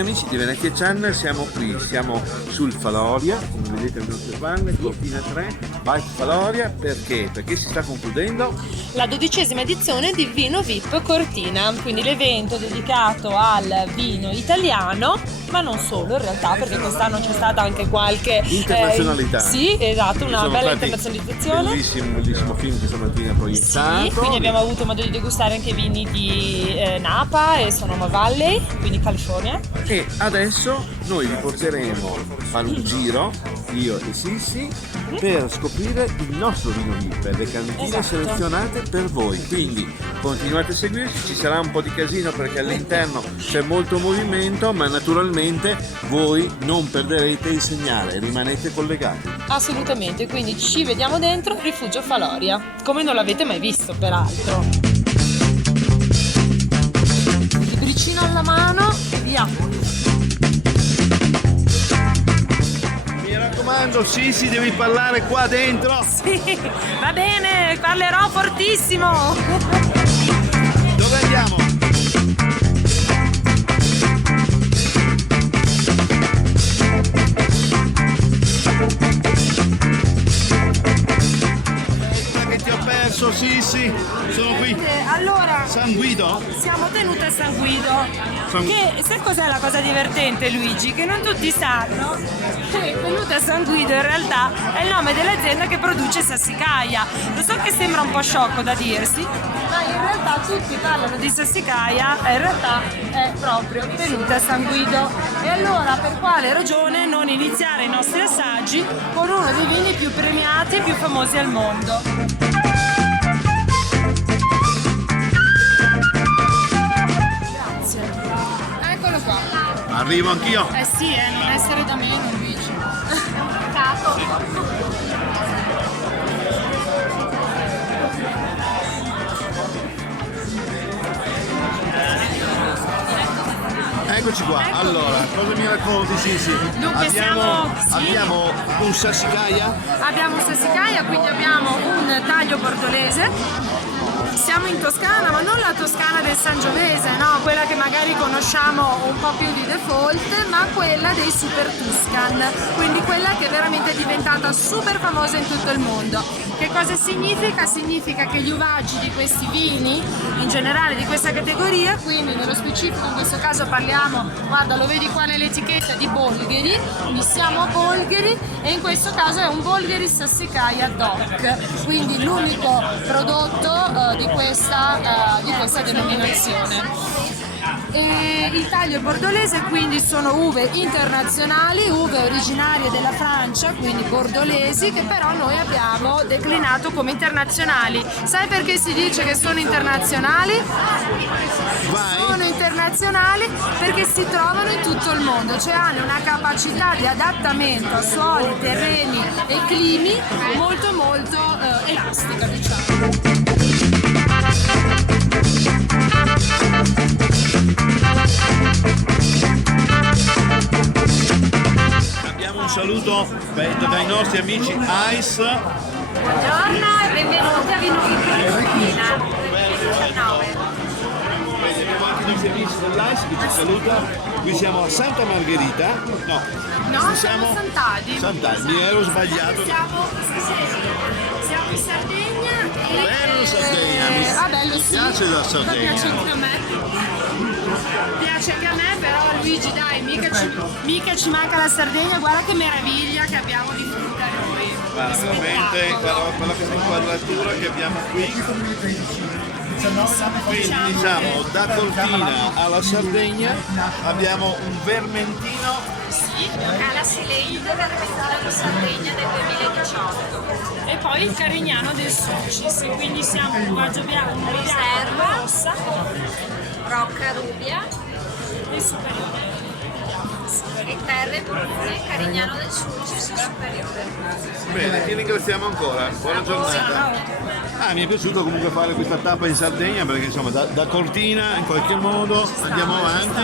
amici di Venezia Channel, siamo qui, siamo sul Faloria, come vedete le nostre spalle, Cortina 3, Bike Faloria, perché? Perché si sta concludendo la 12ª edizione di Vino VIP Cortina, quindi l'evento dedicato al vino italiano, ma non solo in realtà, perché quest'anno c'è stata anche qualche internazionalità. Sì, esatto, una bella internazionalizzazione. Bellissimo film che stamattina proiettato. Sì, quindi abbiamo avuto modo di degustare anche vini di Napa e Sonoma Valley, quindi California. E adesso noi vi porteremo a fare un giro, io e Sissi, per scoprire il nostro vino VIP, le cantine Esatto. selezionate per voi. Quindi continuate a seguirci, ci sarà un po' di casino perché all'interno c'è molto movimento, ma naturalmente voi non perderete il segnale, rimanete collegati. Assolutamente, quindi ci vediamo dentro Rifugio Faloria, come non l'avete mai visto peraltro. Libricino alla mano e via. Mi raccomando, Sissi, devi parlare qua dentro. Sì, va bene, parlerò fortissimo. Dove andiamo? Che ti ho perso, Sissi. Sono qui. Allora, San Guido? siamo tenute a San Guido. Che sai cos'è la cosa divertente, Luigi? Che non tutti sanno che Tenute a San Guido in realtà è il nome dell'azienda che produce Sassicaia. Lo so che sembra un po' sciocco da dirsi, ma in realtà tutti parlano di Sassicaia e in realtà è proprio Tenute a San Guido. E allora per quale ragione non iniziare i nostri assaggi con uno dei vini più premiati e più famosi al mondo? Eccolo qua. Arrivo anch'io. Eh sì, non essere da meno, Luigi. Peccato. Eccoci qua. Allora, cosa mi racconti, Sissi? Dunque, abbiamo un Sassicaia. Abbiamo un Sassicaia, quindi abbiamo un taglio bordolese. Siamo in Toscana, ma non la Toscana del Sangiovese, no? Quella che magari conosciamo un po' più di default, ma quella dei Super Tuscan, quindi quella che è veramente diventata super famosa in tutto il mondo. Che cosa significa? Significa che gli uvaggi di questi vini, in generale di questa categoria, quindi nello specifico in questo caso parliamo, guarda, lo vedi qua nell'etichetta, di Bolgheri, quindi siamo a Bolgheri e in questo caso è un Bolgheri Sassicaia DOC, quindi l'unico prodotto di questa denominazione. E il taglio è bordolese, quindi sono uve internazionali, uve originarie della Francia, quindi bordolesi, che però noi abbiamo declinato come internazionali. Sai perché si dice che sono internazionali? Vai. Sono internazionali perché si trovano in tutto il mondo, cioè hanno una capacità di adattamento a suoli, terreni e climi molto elastica, diciamo. Abbiamo un saluto dai nostri amici Ice. Buongiorno e benvenuti a Vino VIP Cortina 2019. Abbiamo anche i nostri amici dell'Ice che ci saluta. Qui siamo a Santa Margherita. No, siamo a Sant'Adi. Sant'Adi, mi ero sbagliato. Siamo in Sardegna e... Bello Sardegna, bello, mi sì. piace la Sardegna. Piace anche a me. Piace anche a me, però Luigi dai, mica ci manca la Sardegna, guarda che meraviglia che abbiamo di frutta noi. Guarda, veramente, guarda questa inquadratura che abbiamo qui. Quindi diciamo da Cortina alla Sardegna abbiamo un vermentino. Sì, Cala Sileide Vermentino Sardegna del 2018. E poi il Carignano del Sucis, quindi siamo un uvaggio bianco, Riserva. rossa Rocca Rubia e superiore. e Terre Brune, Carignano del Sulcis superiore. Bene, ti ringraziamo ancora. Buona giornata. Mi è piaciuto comunque fare questa tappa in Sardegna perché insomma da Cortina in qualche modo andiamo avanti.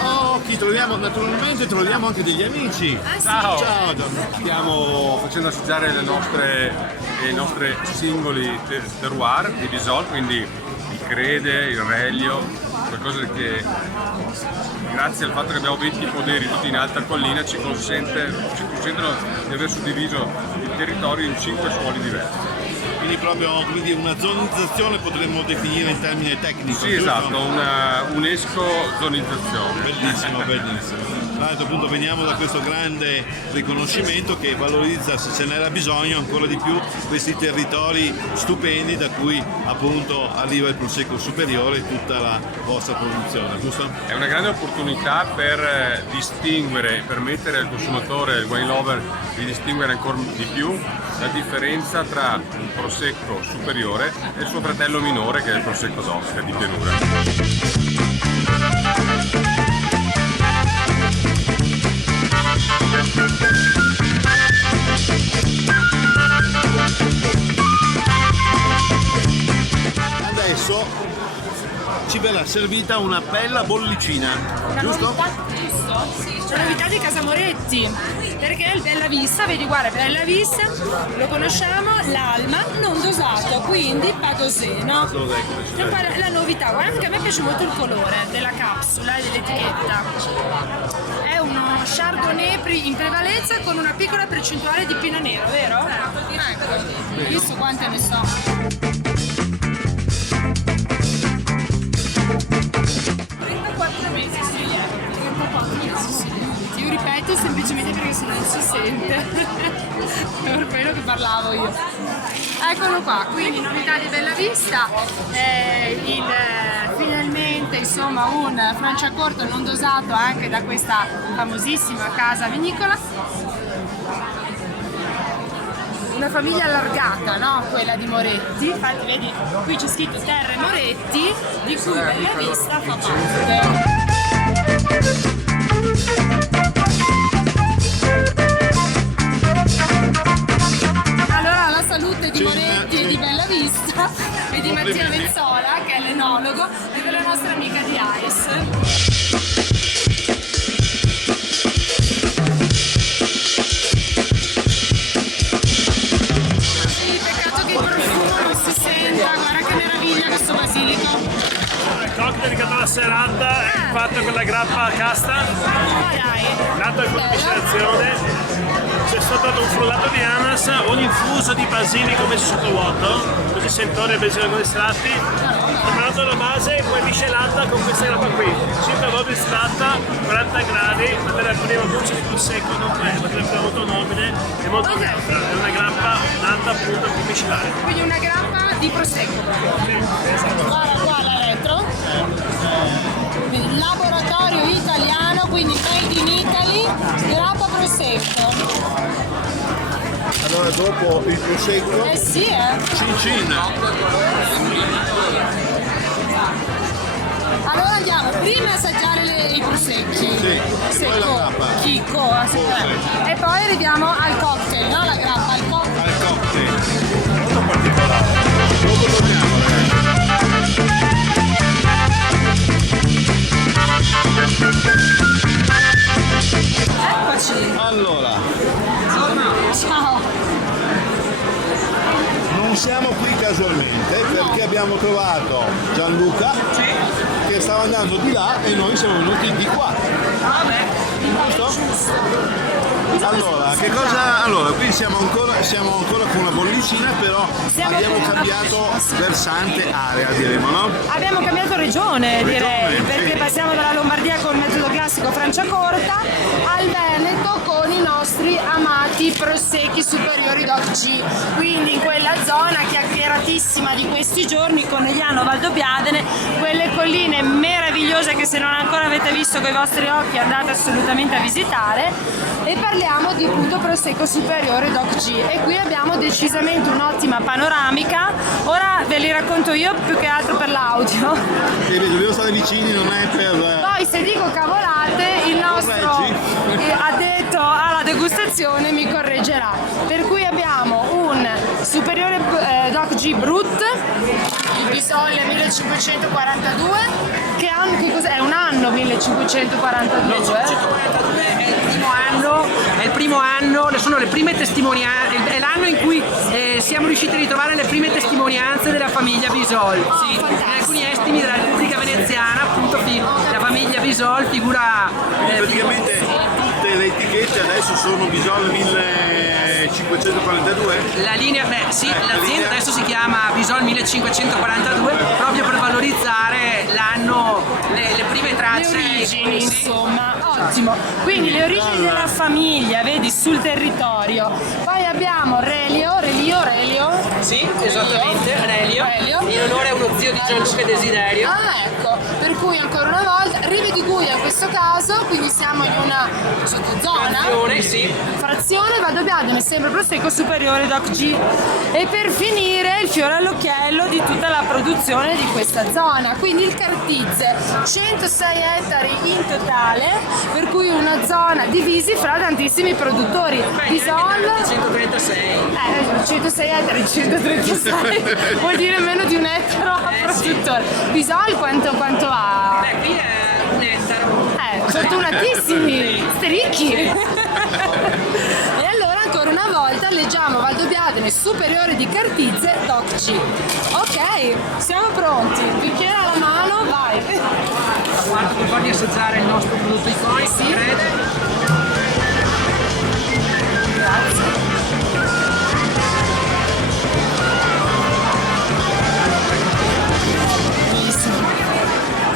Oh, chi troviamo? Naturalmente troviamo anche degli amici. Ciao! Ciao. Stiamo facendo assaggiare i nostri singoli terroir di Bisol, quindi il Crede, il Reglio, qualcosa che grazie al fatto che abbiamo 20 poderi tutti in alta collina ci consentono di aver suddiviso il territorio in 5 suoli diversi. Quindi una zonizzazione potremmo definire in termini tecnici. Sì, esatto, una UNESCO-zonizzazione. Bellissimo, bellissimo. Tra l'altro appunto veniamo da questo grande riconoscimento che valorizza, se ce n'era bisogno, ancora di più questi territori stupendi da cui appunto arriva il Prosecco superiore e tutta la vostra produzione, giusto? È una grande opportunità per distinguere, permettere al consumatore, al wine lover, di distinguere ancora di più la differenza tra un Prosecco superiore e il suo fratello minore che è il Prosecco d'Osca di pianura. Adesso ci verrà servita una bella bollicina, giusto? Giusto? Sì, c'è la novità di Casa Moretti, perché il Bella Vista, vedi guarda, Bella Vista, lo conosciamo, l'alma non dosato, quindi padosè, no? E poi la novità, guarda che a me piace molto il colore della capsula e dell'etichetta. È uno Chardonnay in prevalenza con una piccola percentuale di Pinot Nero, vero? Ecco, hai visto quante ne so? 34 mesi, sì, 34 mesi, sì. Io ripeto semplicemente perché se non si sente, per quello che parlavo io. Eccolo qua, quindi novità di Bella Vista, finalmente insomma un Franciacorta non dosato anche da questa famosissima casa vinicola. Una famiglia allargata, no? Quella di Moretti, infatti vedi, qui c'è scritto Terre Moretti, di cui Bella Vista fa parte. Allora la salute di Moretti e di Bella Vista e di Mattia Vezzola, che è l'enologo, e della nostra amica di Ice. Guarda che meraviglia questo basilico. Il cocktail dedicato alla serata è fatto con la grappa casta, nato al miscelazione. C'è stato un frullato di ananas, un infuso di basilico messo sotto vuoto, così sentore e basilico con estratti, preparato alla base e poi miscelata con questa grappa qui. 5 volte distratta, 40 gradi, materia prima dolce di prosecco, non è, materia prima molto nobile e molto neutra. È una grappa nata appunto per miscelare. Quindi una grappa di prosecco proprio. Sì, esatto. Guarda qua la retro. Quindi laboratorio italiano, quindi made in Italy, grappa prosecco. Allora dopo il prosecco, Eh sì, cin. Allora andiamo prima a assaggiare i prosecchi. Sì, e poi la grappa. Chicco, e poi arriviamo al cocktail, no? La grappa, al cocktail. Al cocktail. Molto particolare. Dopo torniamo, ragazzi. Eccoci. Allora, Ciao. non siamo qui casualmente perché abbiamo trovato Gianluca che stava andando di là e noi siamo venuti di qua. Giusto? Allora, che cosa? Allora, qui siamo ancora con una bollicina, però abbiamo cambiato versante area, diremo, no? Abbiamo cambiato regione, direi, sì. perché passiamo dalla Lombardia con il metodo classico Franciacorta al Veneto con i nostri amati prosecchi superiori DOC G. Quindi in quella zona chiacchieratissima di questi giorni, Conegliano, Valdobbiadene, quelle colline meravigliose che se non ancora avete visto con i vostri occhi andate assolutamente a visitare. E parliamo di appunto prosecco superiore DOC G e qui abbiamo decisamente un'ottima panoramica. Ora ve li racconto io più che altro per l'audio. E dobbiamo stare vicini, non è per... Poi se dico cavolate il nostro addetto alla degustazione mi correggerà. Per cui abbiamo un superiore DOC G Brut, il Bisoglia 1542, che cos'è? Un anno 1542? È il primo anno, sono le prime testimonianze, è l'anno in cui siamo riusciti a ritrovare le prime testimonianze della famiglia Bisol, sì, in alcuni estimi della Repubblica Veneziana, appunto la famiglia Bisol figura... Praticamente tutte le etichette adesso sono Bisol 1542. La linea, sì, la l'azienda linea. adesso si chiama Bisol 1542 proprio per valorizzare l'anno, le prime Le tracce. origini, Sì. insomma, ottimo. Quindi le origini della famiglia, vedi, sul territorio. Poi abbiamo Relio. Sì, esattamente, Relio, Relio. in onore a uno zio di Gianluca Desiderio. Ah, ecco, per cui ancora una volta Rive di Guia in questo caso, quindi siamo in una sottozona. Sì. Frazione Valdobbiadene, sempre prosecco superiore Doc G. E per finire il fiore all'occhiello di tutta la produzione di questa zona, quindi il Cartizze, 106 ettari in totale, per cui una zona divisi fra tantissimi produttori. Bisol, 136. 106 ettari, 136, vuol dire meno di un ettaro a produttore. Bisol quanto ha? Qui è un ettaro. Fortunatissimi, stericchi. E allora ancora una volta leggiamo Valdobbiadene superiore di Cartizze Doc G. Ok, siamo pronti, bicchiere alla mano, vai. Guarda per farvi assaggiare il nostro prodotto iconico. Sì.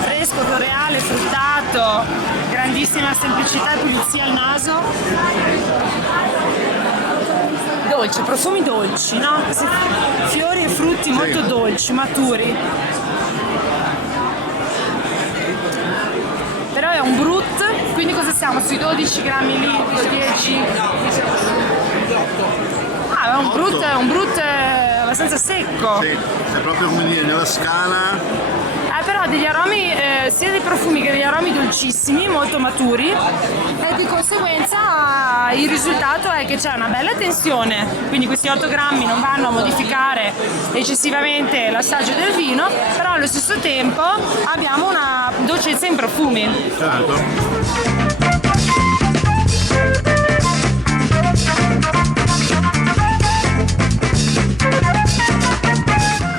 Fresco, floreale, fruttato, grandissima semplicità e pulizia al naso. Dolce, profumi dolci, no? Fiori e frutti molto dolci, maturi. Però è un brut, quindi cosa siamo? Sui 12 grammi liquido, 10? Ah, è un brut abbastanza secco. Sì, è proprio come dire, nella scala. Però degli aromi, sia dei profumi che degli aromi dolcissimi, molto maturi, e di conseguenza il risultato è che c'è una bella tensione, quindi questi 8 grammi non vanno a modificare eccessivamente l'assaggio del vino, però allo stesso tempo abbiamo una dolcezza in profumi. Certo.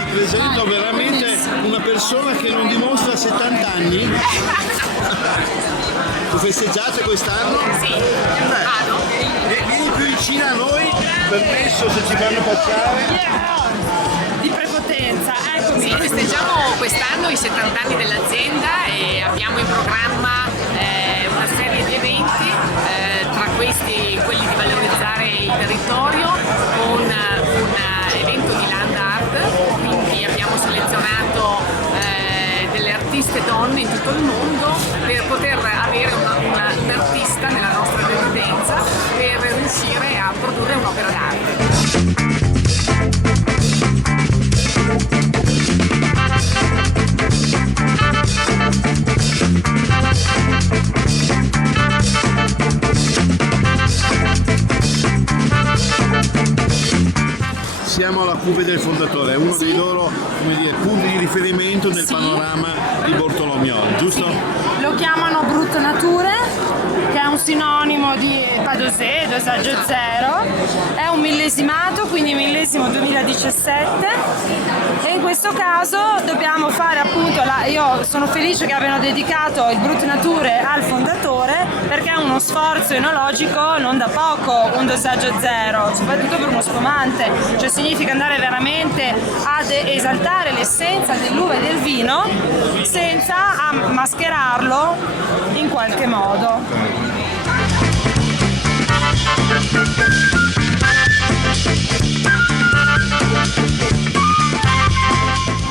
Ti presento veramente una persona che non dimostra 70 anni. Lo festeggiate quest'anno? Sì, E vieni più vicino a noi, permesso se ci fanno passare. Di prepotenza, eccomi. Sì, festeggiamo quest'anno i 70 anni dell'azienda e abbiamo in programma una serie di eventi, tra questi quelli di valorizzare il territorio con un evento di land art, quindi abbiamo selezionato delle artiste donne in tutto il mondo per poter avere un artista nella nostra residenza per riuscire a produrre un'opera d'arte. Siamo alla Cube del Fondatore, è uno dei loro, come dire, punti di riferimento nel panorama di Bortolomioli, giusto? Lo chiamano Brut Nature, che è un sinonimo di Padosé, dosaggio zero, è un millesimato, quindi millesimo 2017, e in questo caso dobbiamo fare appunto, io sono felice che abbiano dedicato il Brut Nature al fondatore, perché è uno sforzo enologico non da poco, un dosaggio zero, soprattutto per uno spumante, cioè significa andare veramente ad esaltare l'essenza dell'uva e del vino senza mascherarlo in qualche modo.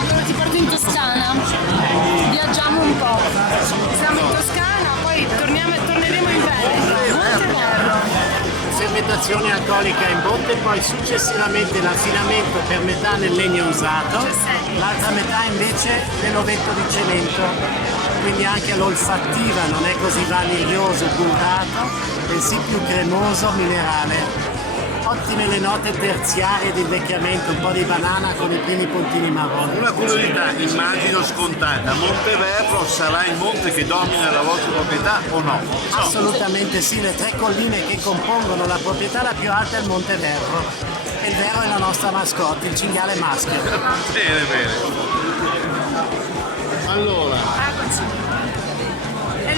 Allora ti porto in Toscana, viaggiamo un po', siamo in Toscana, poi torneremo in Veneto, Monteverro. Fermentazione alcolica in botte, poi successivamente l'affinamento per metà nel legno usato, l'altra metà invece nell'ovetto di cemento, quindi anche l'olfattiva non è così vaniglioso, burrato, bensì più cremoso, minerale. Ottime le note terziarie di invecchiamento, un po' di banana con i primi puntini marroni. Una curiosità, immagino scontata, Monteverro sarà il monte che domina la vostra proprietà o no? Assolutamente sì, le tre colline che compongono la proprietà la più alta è il Monte Verro. E il Verro è la nostra mascotte, il cinghiale maschio. Bene, bene. Allora, E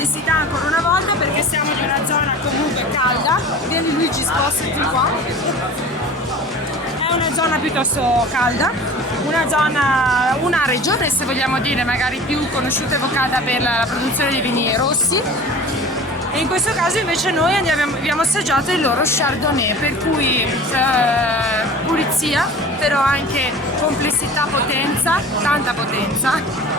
densità ancora una volta perché siamo in una zona comunque calda. Vieni Luigi, spostati qua. È una zona piuttosto calda, una regione, se vogliamo dire, magari più conosciuta e evocata per la produzione di vini rossi. E in questo caso invece noi abbiamo assaggiato il loro Chardonnay, per cui pulizia, però anche complessità, potenza, tanta potenza.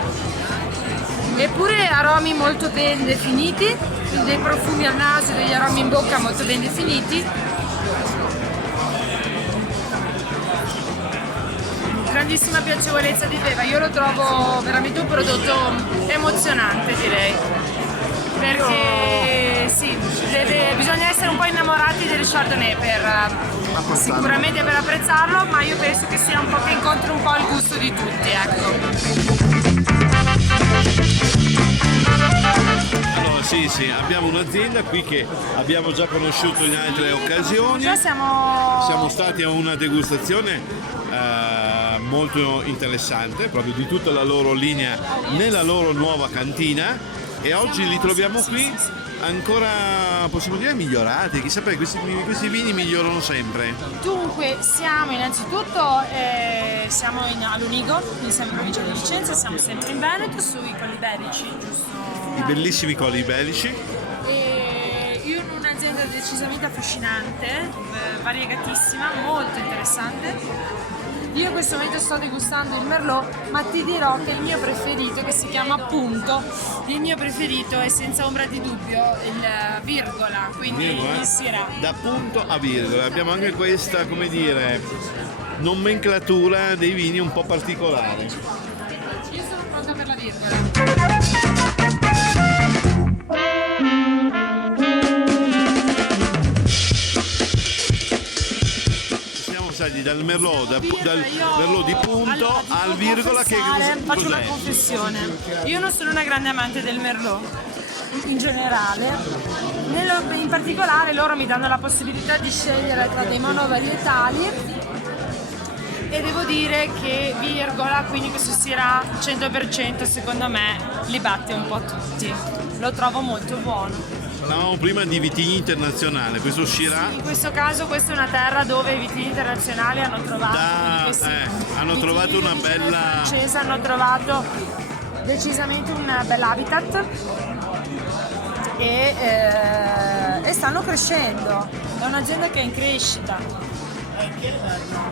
Eppure aromi molto ben definiti, dei profumi al naso, degli aromi in bocca molto ben definiti. Grandissima piacevolezza di beva, io lo trovo veramente un prodotto emozionante, direi. Perché sì, bisogna essere un po' innamorati del Chardonnay sicuramente per apprezzarlo, ma io penso che sia un po' che incontri un po' il gusto di tutti, ecco. Allora sì, abbiamo un'azienda qui che abbiamo già conosciuto in altre occasioni. Già Siamo stati a una degustazione molto interessante, proprio di tutta la loro linea nella loro nuova cantina, e oggi li troviamo qui ancora, possiamo dire, migliorati. Chissà, perché questi vini migliorano sempre. Dunque, siamo innanzitutto siamo all'Unigo, quindi siamo in provincia di Vicenza, siamo sempre in Veneto, sui Colli Bellici, giusto? I bellissimi Colli Bellici. E io in un'azienda decisamente affascinante, variegatissima, molto interessante. Io in questo momento sto degustando il Merlot, ma ti dirò che il mio preferito, che si chiama Punto, il mio preferito è senza ombra di dubbio il Virgola, quindi il Syrah. Da punto a virgola. Abbiamo anche questa, come dire, nomenclatura dei vini un po' particolare. Io sono pronta per la Virgola. Dal Merlot, dal Merlot di punto al virgola, che faccio una cos'è? confessione. Io non sono una grande amante del Merlot in generale. In particolare loro mi danno la possibilità di scegliere tra dei monovarietali e devo dire che Virgola, quindi questo Syrah 100%, secondo me li batte un po' tutti. Lo trovo molto buono. Parlavamo prima di vitigni internazionali, questo Syrah. In questo caso questa è una terra dove i vitigni internazionali hanno trovato hanno trovato una bella francese, hanno trovato decisamente un bel habitat e stanno crescendo. È un'azienda che è in crescita.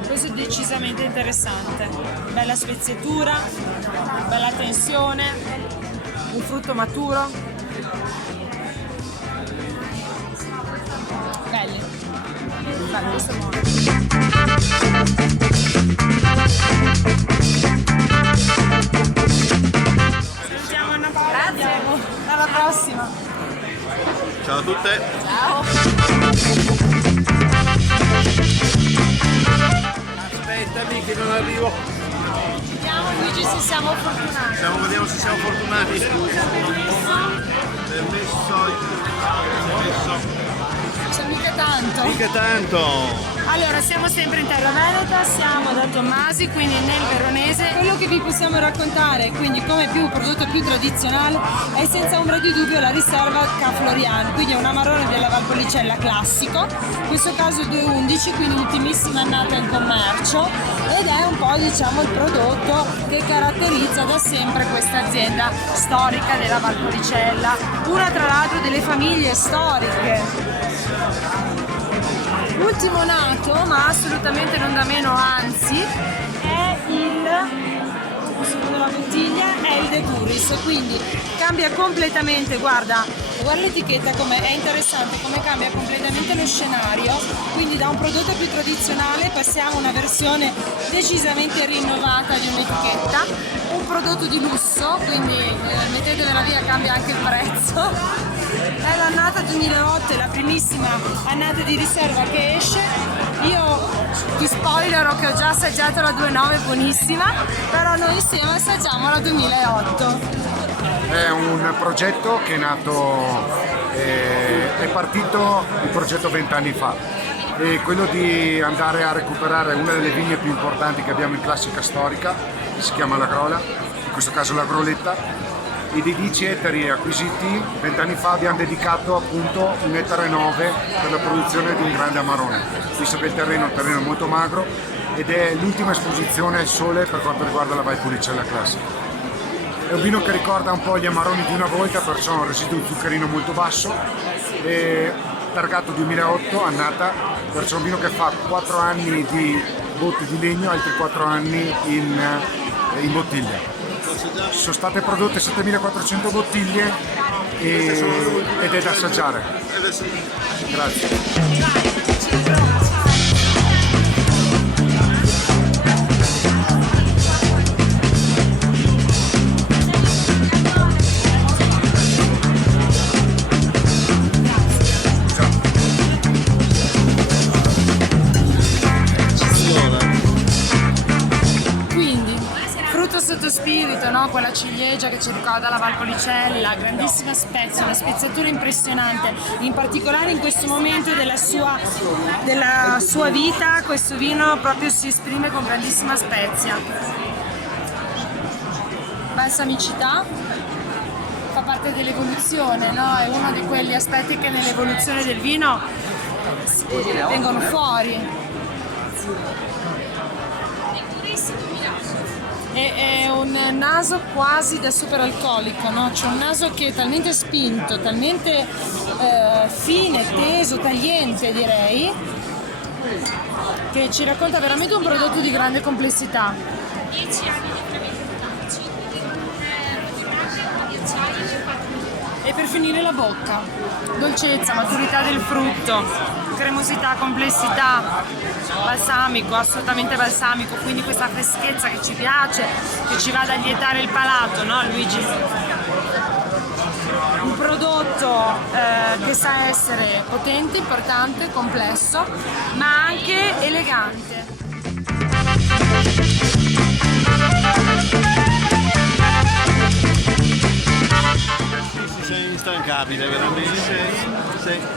Questo è decisamente interessante. Bella speziatura, bella tensione, un frutto maturo. Belli. Bello, questo è buono. Salutiamo Anna Paola. Andiamo. Alla prossima. Ciao a tutte. Ciao. Aspettami che non arrivo. Vediamo Luigi se siamo fortunati. Vediamo se siamo fortunati. C'è mica tanto. Mica tanto. Allora, siamo sempre in terra veneta, siamo da Tommasi, quindi nel veronese. Quello che vi possiamo raccontare, quindi come prodotto più tradizionale, è senza ombra di dubbio la riserva Ca Florian, quindi è un amarone della Valpolicella classico, in questo caso 2,11, quindi ultimissima annata in commercio, ed è un po', diciamo, il prodotto che caratterizza da sempre questa azienda storica della Valpolicella, una tra l'altro delle famiglie storiche. L'ultimo nato, ma assolutamente non da meno, anzi, è secondo la bottiglia, è il De Burris, quindi cambia completamente, guarda l'etichetta, come è interessante, come cambia completamente lo scenario, quindi da un prodotto più tradizionale passiamo a una versione decisamente rinnovata di un'etichetta, un prodotto di lusso, quindi mettetevela via, cambia anche il prezzo. È l'annata 2008, è la primissima annata di riserva che esce. Io ti spoilerò che ho già assaggiato la 2,9, buonissima, però noi insieme assaggiamo la 2008. È un progetto che è nato, è partito il progetto 20 anni fa, è quello di andare a recuperare una delle vigne più importanti che abbiamo in classica storica, che si chiama la Grola, in questo caso la Groletta, e dei 10 ettari acquisiti 20 anni fa abbiamo dedicato appunto 1,9 ettari per la produzione di un grande amarone, visto che il terreno è un terreno molto magro ed è l'ultima esposizione al sole per quanto riguarda la Valpolicella classica. È un vino che ricorda un po' gli amaroni di una volta, perciò ha un residuo zuccherino molto basso, è targato 2008, annata, perciò un vino che fa 4 anni di botti di legno, altri 4 anni in bottiglia. Sono state prodotte 7400 bottiglie ed è da assaggiare. Grazie. Sotto spirito, no? Quella ciliegia che ci ricorda la Valpolicella, grandissima spezia, una speziatura impressionante, in particolare in questo momento della sua vita questo vino proprio si esprime con grandissima spezia. Balsamicità, fa parte dell'evoluzione, no? È uno di quegli aspetti che nell'evoluzione del vino vengono fuori. È un naso quasi da superalcolico, no? C'è un naso che è talmente spinto, talmente fine, teso, tagliente direi, che ci racconta veramente un prodotto di grande complessità. 10 anni di fermentazione, E per finire la bocca, dolcezza, maturità del frutto, cremosità, complessità, balsamico, assolutamente balsamico, quindi questa freschezza che ci piace, che ci va ad allietare il palato, no Luigi? Un prodotto che sa essere potente, importante, complesso, ma anche elegante. Sei instancabile veramente,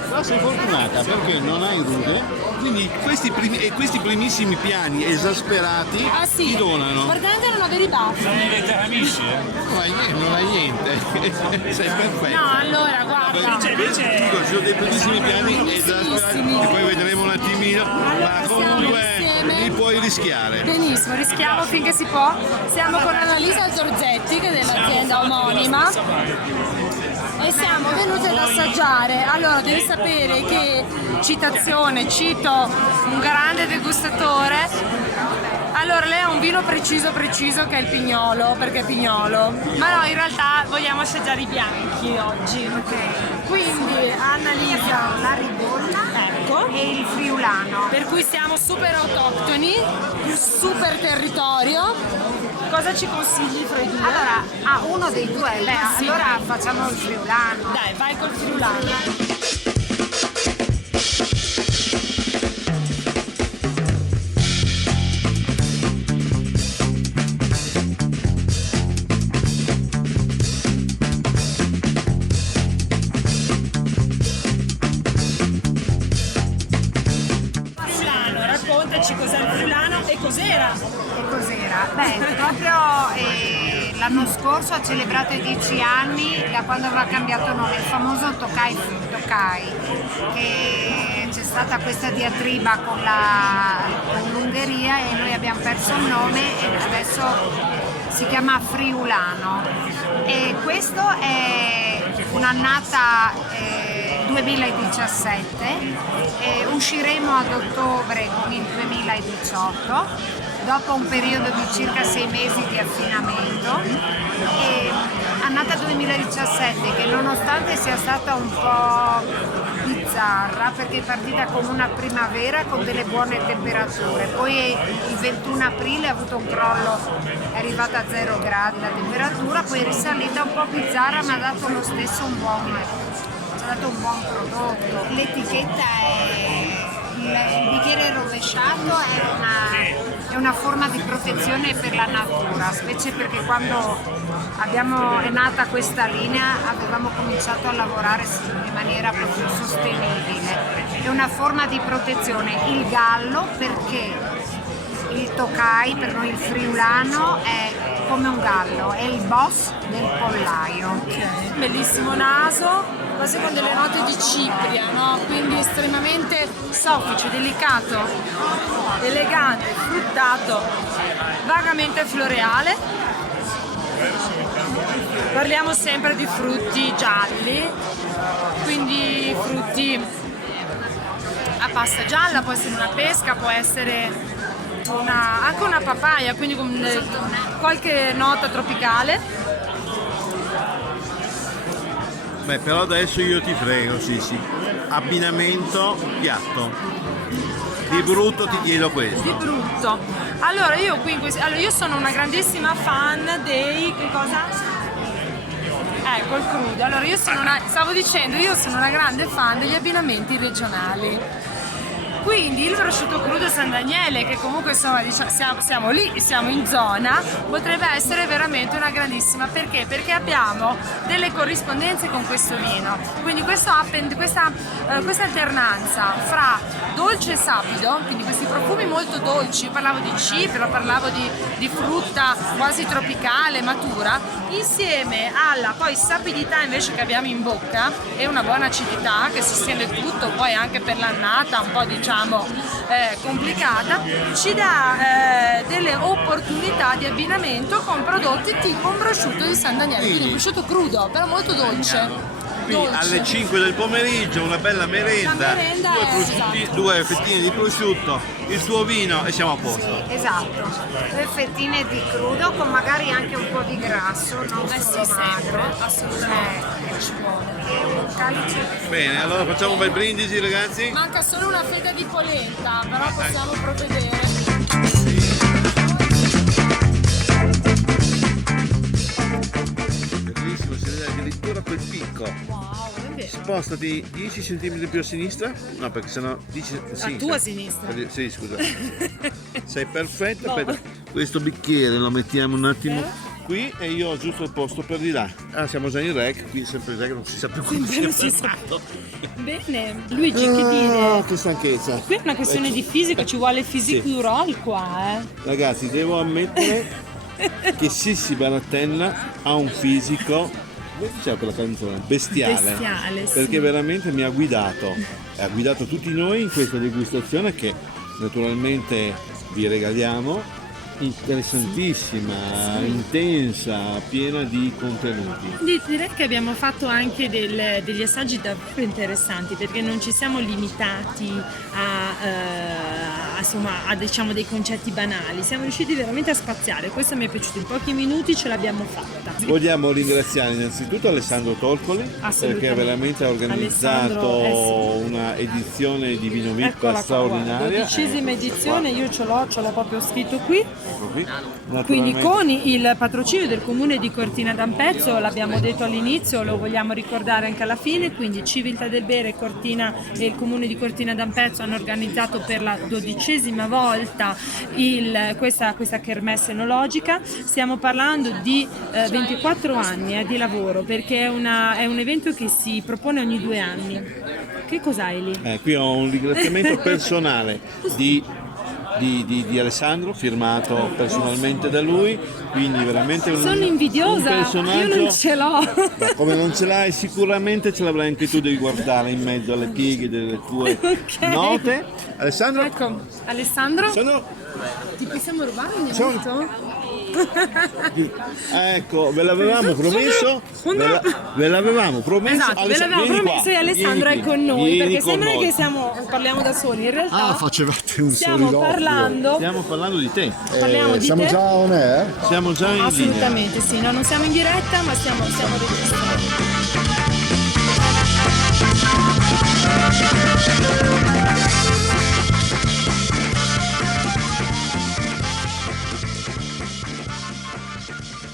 però sei fortunata perché non hai rude, quindi questi primissimi piani esasperati ti donano. Guardate non avere i baffi. Non hai niente, sei perfetta. No, allora guarda. Dico, ci sono dei primissimi piani esasperati che poi vedremo un attimino, ma comunque li puoi rischiare. Benissimo, rischiamo finché si può. Siamo con Annalisa Giorgetti, che è dell'azienda omonima, e siamo venute ad assaggiare. Allora, devi sapere che, citazione, cito un grande degustatore. Allora, lei ha un vino preciso che è il Pignolo, perché è Pignolo. Ma no, in realtà vogliamo assaggiare i bianchi oggi. Ok. Quindi, Annalisa, la ribolla, ecco, e il friulano. Per cui siamo super autoctoni, super territorio. Cosa ci consigli fra i due? Allora, uno dei due, Sì. allora facciamo il friulano. Dai, vai col friulano. Raccontaci cos'è il friulano e cos'era. Beh, proprio l'anno scorso ha celebrato i 10 anni da quando aveva cambiato nome, il famoso Tokai, che c'è stata questa diatriba con l'Ungheria e noi abbiamo perso il nome e adesso si chiama Friulano. E questo è un'annata 2017 e usciremo ad ottobre con il 2018 dopo un periodo di circa 6 mesi di affinamento. E annata 2017 che nonostante sia stata un po' bizzarra perché è partita come una primavera con delle buone temperature, poi il 21 aprile ha avuto un crollo, è arrivata a 0 gradi la temperatura, poi è risalita un po' bizzarra ma ha dato lo stesso un buon prodotto. L'etichetta è il bicchiere rovesciato, è una forma di protezione per la natura, specie perché quando è nata questa linea avevamo cominciato a lavorare in maniera proprio sostenibile. È una forma di protezione. Il gallo perché il Tokai, per noi il friulano, è come un gallo, è il boss del pollaio. Bellissimo naso, quasi con delle note di cipria, no? Quindi estremamente soffice, delicato, elegante, fruttato, vagamente floreale. Parliamo sempre di frutti gialli, quindi frutti a pasta gialla, può essere una pesca, può essere anche una papaya, quindi con qualche nota tropicale. Beh, però adesso io ti frego, sì. Abbinamento piatto. Di brutto ti chiedo questo. Di brutto. Allora io qui io sono una grandissima fan dei che cosa? Ecco il crudo. Allora io sono io sono una grande fan degli abbinamenti regionali. Quindi il prosciutto crudo San Daniele, che comunque insomma siamo lì, siamo in zona, potrebbe essere veramente una grandissima. Perché? Perché abbiamo delle corrispondenze con questo vino. Quindi questa alternanza fra dolce e sapido, quindi questi profumi molto dolci, io parlavo di cipria, parlavo di frutta quasi tropicale, matura, insieme alla poi sapidità invece che abbiamo in bocca e una buona acidità che sostiene tutto, poi anche per l'annata un po' complicata, ci dà delle opportunità di abbinamento con prodotti tipo un prosciutto di San Daniele, quindi un prosciutto crudo, però molto dolce. Qui alle 5 del pomeriggio una bella merenda, due fettine di prosciutto, il tuo vino e siamo a posto. Sì, esatto, 2 fettine di crudo con magari anche un po' di grasso, non solo magro. Assolutamente, ci vuole. E un calice. Bene, allora facciamo un bel brindisi ragazzi. Manca solo una fetta di polenta, però possiamo provvedere. Bellissimo, si vede addirittura quel picco. Wow, è vero. Spostati 10 cm più a sinistra? No, perché sennò 10 A tua sinistra. Sì, scusa. Sei perfetta. Aspetta, questo bicchiere lo mettiamo un attimo qui e io ho giusto il posto per di là. Ah, siamo già in rec, qui sempre in rec, non si sa più come sia passato. Bene, Luigi, che dire? Che stanchezza. Qui è una questione di fisico, ci vuole fisiculol qua, Ragazzi, devo ammettere che Sissi Baratella ha un fisico, come diceva quella canzone, bestiale, perché veramente mi ha guidato e ha guidato tutti noi in questa degustazione che naturalmente vi regaliamo, interessantissima, intensa, piena di contenuti. Direi che abbiamo fatto anche degli assaggi davvero interessanti, perché non ci siamo limitati a diciamo dei concetti banali, siamo riusciti veramente a spaziare. Questo mi è piaciuto, in pochi minuti ce l'abbiamo fatta. Vogliamo ringraziare innanzitutto Alessandro Tolcoli, perché veramente ha organizzato una edizione di Vino VIP straordinaria. 12ª edizione, io ce l'ho proprio scritto qui. Quindi con il patrocinio del comune di Cortina d'Ampezzo, l'abbiamo detto all'inizio, lo vogliamo ricordare anche alla fine, quindi Civiltà del Bere, Cortina e il comune di Cortina d'Ampezzo hanno organizzato per la 12ª volta questa kermesse enologica. Stiamo parlando di 24 anni di lavoro, perché è un evento che si propone ogni 2 anni. Che cos'hai lì? Qui ho un ringraziamento personale di Alessandro, firmato personalmente da lui, quindi veramente sono invidiosa, un personaggio. Io non ce l'ho. Ma come non ce l'hai, sicuramente ce l'avrai anche tu, devi guardare in mezzo alle pieghe delle tue note. Alessandro? Ecco, Alessandro? Ti possiamo rubare un minuto? Ecco, ve l'avevamo promesso. Ve l'avevamo promesso. Esatto, ve l'avevamo promesso e Alessandro è con noi, perché sembra che parliamo da soli, in realtà facevate un stiamo parlando di te. Siamo già on air? Siamo già in linea. Assolutamente sì, no, non siamo in diretta ma stiamo registrando.